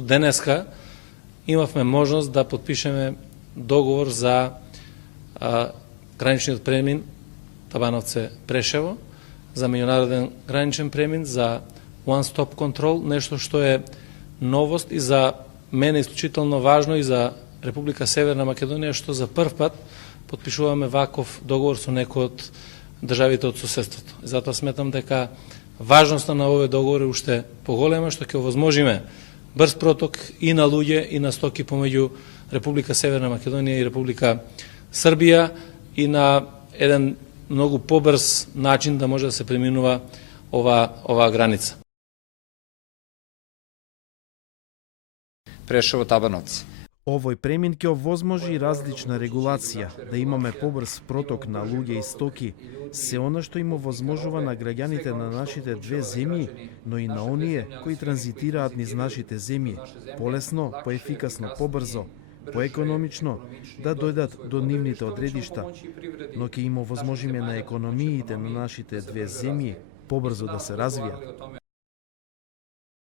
Денеска имавме можност да подпишеме договор за граничниот премин Табановце-Прешево, за меѓународен граничен премин, за one-stop control, нешто што е новост и за мене исклучително важно и за Република Северна Македонија, што за прв пат подпишуваме ваков договор со некој од државите од соседството. Затоа сметам дека важноста на овој договор е уште поголема, што ќе овозможиме брз проток и на луѓе и на стоки помеѓу Република Северна Македонија и Република Србија и на еден многу побрз начин да може да се преминува оваа граница. Прешево-Табановци. Овој премин ќе овозможи различна регулација, да имаме побрз проток на луѓе и стоки, се она што им овозможува на граѓаните на нашите две земји, но и на оние кои транзитираат низ нашите земји, полесно, поефикасно, побрзо, поекономично да дојдат до нивните одредишта, но ќе им овозможиме на економиите на нашите две земји побрзо да се развијат.